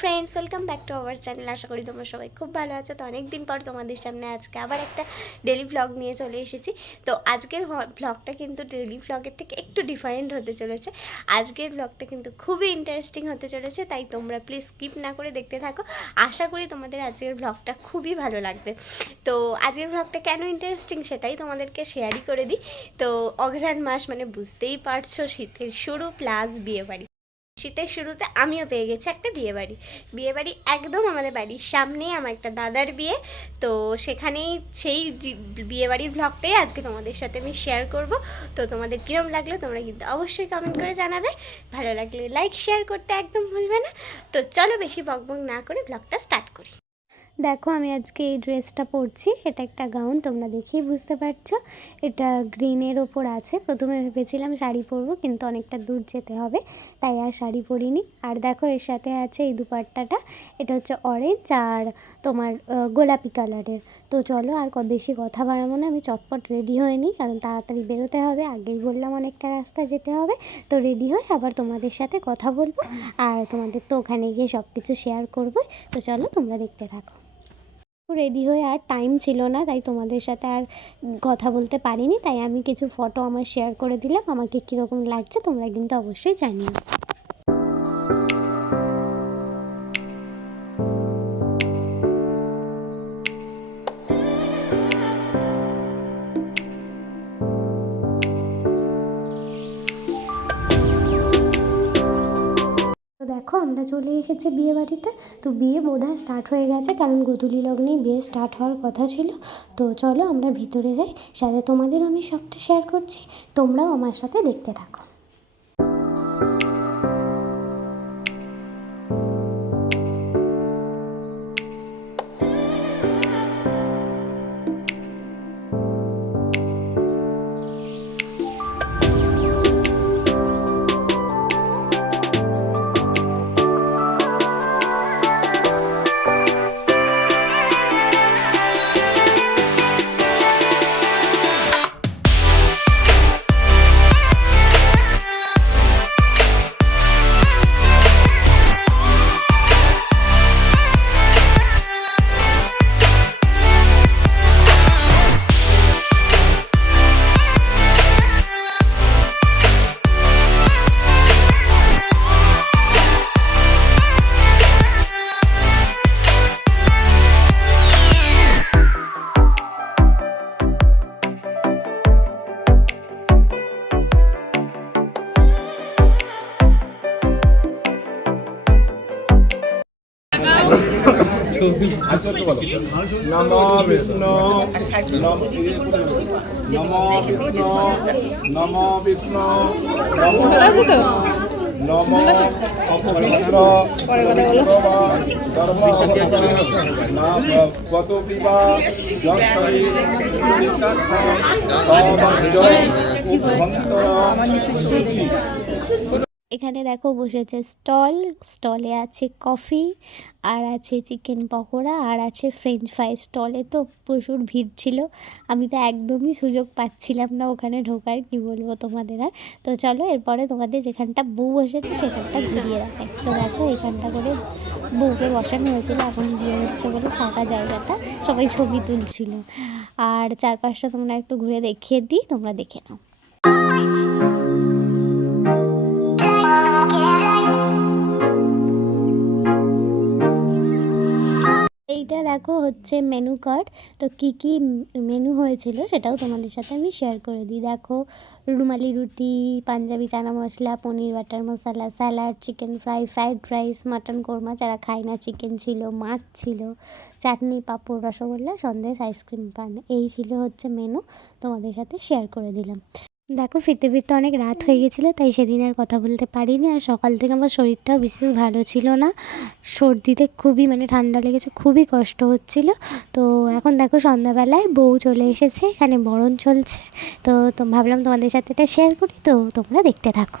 Friends welcome back to our channel আশা করি তোমরা সবাই খুব ভালো আছো। তো অনেক দিন পর তোমাদের সামনে আজকে আবার একটা ডেলি ভ্লগ নিয়ে চলে এসেছি। তো আজকের ভ্লগটা কিন্তু ডেলি ভ্লগের থেকে একটু ডিফারেন্ট হতে চলেছে। আজকের ভ্লগটা কিন্তু খুবই ইন্টারেস্টিং হতে চলেছে, তাই তোমরা প্লিজ স্কিপ না করে দেখতে থাকো। আশা করি তোমাদের আজকের ভ্লগটা খুবই ভালো লাগবে। তো আজকের ভ্লগটা কেন ইন্টারেস্টিং সেটাই তোমাদেরকে শেয়ারই করে দিই। তো অঘ্রাণ মাস মানে বুঝতেই পারছ, শীতের শুরু প্লাস বিয়ে বাড়ি শীতের শুরুতে আমিও পেয়ে গেছি একটা বিয়ে বাড়ি। বিয়ে বাড়ি একদম আমাদের বাড়ির সামনেই আমার একটা দাদার বিয়ে। তো সেখানেই সেই বিয়ে বাড়ির ব্লগটাই আজকে তোমাদের সাথে আমি শেয়ার করব। তো তোমাদের কীরকম লাগল তোমরা কিন্তু অবশ্যই কমেন্ট করে জানাবে। ভালো লাগলে লাইক শেয়ার করতে একদম ভুলবে না। তো চলো বেশি বকবক না করে ব্লগটা স্টার্ট করি। দেখো আমি আজকে এই ড্রেসটা পরছি। এটা একটা গাউন, তোমরা দেখেই বুঝতে পারছ। এটা গ্রিনের ওপর আছে। প্রথমে ভেবেছিলাম শাড়ি পরবো, কিন্তু অনেকটা দূর যেতে হবে, তাই আর শাড়ি পরিনি। আর দেখো এর সাথে আছে এই দুপাট্টাটা, এটা হচ্ছে অরেঞ্জ আর তোমার গোলাপি কালারের। তো চলো আর বেশি কথা বাড়াবো না, আমি চটপট রেডি হয়নি কারণ তাড়াতাড়ি বেরোতে হবে। আগেই বললাম অনেকটা রাস্তা যেতে হবে। তো রেডি হয়ে আবার তোমাদের সাথে কথা বলব। আর তোমাদের তো ওখানে গিয়ে সব কিছু শেয়ার করব তো চলো তোমরা দেখতে থাকো। রেডি হয়ে আর টাইম ছিল না, তাই তোমাদের সাথে আর কথা বলতে পারিনি, তাই আমি কিছু ফটো আমার শেয়ার করে দিলাম, আমাকে কীরকম লাগছে তোমরা কিন্তু অবশ্যই জানিও। দেখো আমরা চলে এসেছি বিয়ে বাড়িতে? তো বিয়ে বোধহয় স্টার্ট হয়ে গেছে, কারণ গোধূলি লগ্নেই বিয়ে স্টার্ট হওয়ার কথা ছিল। তো চলো আমরা ভিতরে যাই, সাথে তোমাদের আমি সবটা শেয়ার করছি। তোমরাও আমার সাথে দেখতে থাকো। নমো বিষ্ণু নম- নমো বিষ্ণু নমো বিষ্ণু নমো নমো অপবিত্র কত বিবা যশরি এখানে দেখো বসেছে স্টল, স্টলে আছে কফি, আর আছে চিকেন পকোড়া, আর আছে ফ্রেঞ্চ ফ্রাই স্টলে। তো প্রচুর ভিড় ছিল। আমি তো একদমই সুযোগ পাচ্ছিলাম না ওখানে ঢোকার, কি বলব তোমাদের আর। তো চলো এরপরে তোমাদের যেখানটা বউ বসেছে সেখানটা ঘুরিয়ে রাখাই তো দেখো এখানটা করে বউকে বসানো হয়েছিল, এখন বিয়ে হচ্ছে বলে ফাঁকা জায়গাটা, সবাই ছবি তুলছিল। আর চারপাশটা তোমরা একটু ঘুরে দেখিয়ে দিই, তোমরা দেখে নাও। দেখো হচ্ছে মেনু কার্ড তো কি কি মেনু হয়েছিল সেটাও তোমাদের সাথে আমি শেয়ার করে দিই। দেখো rumali roti, Punjabi, chana masala, paneer butter masala salad chicken fry fried rice mutton korma যারা খায় না চিকেন ছিল, মাছ ছিল, চাটনি, পাঁপড়, রসগোল্লা, সন্দেশ আইসক্রিম পান এই ছিল হচ্ছে মেনু তোমাদের সাথে শেয়ার করে দিলাম। দেখো ফিরতে ফিরতে অনেক রাত হয়ে গেছিল, তাই সেদিন আর কথা বলতে পারিনি। আর সকাল থেকে আমার শরীরটাও বিশেষ ভালো ছিল না। সর্দিতে খুবই মানে ঠান্ডা লেগেছে, খুবই কষ্ট হচ্ছিল। তো এখন দেখো সন্ধ্যাবেলায় বউ চলে এসেছে, এখানে বরণ চলছে। তো ভাবলাম তোমাদের সাথে এটা শেয়ার করি, তো তোমরা দেখতে থাকো।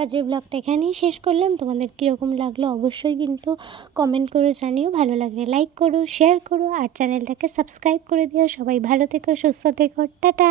কাজের ব্লগটা এখানেই শেষ করলাম। তোমাদের কীরকম লাগল অবশ্যই কিন্তু কমেন্ট করে জানিও। ভালো লাগলে লাইক করো শেয়ার করো, আর চ্যানেলটাকে সাবস্ক্রাইব করে দিও। সবাই ভালো থেকো, সুস্থ থেকো। টাটা!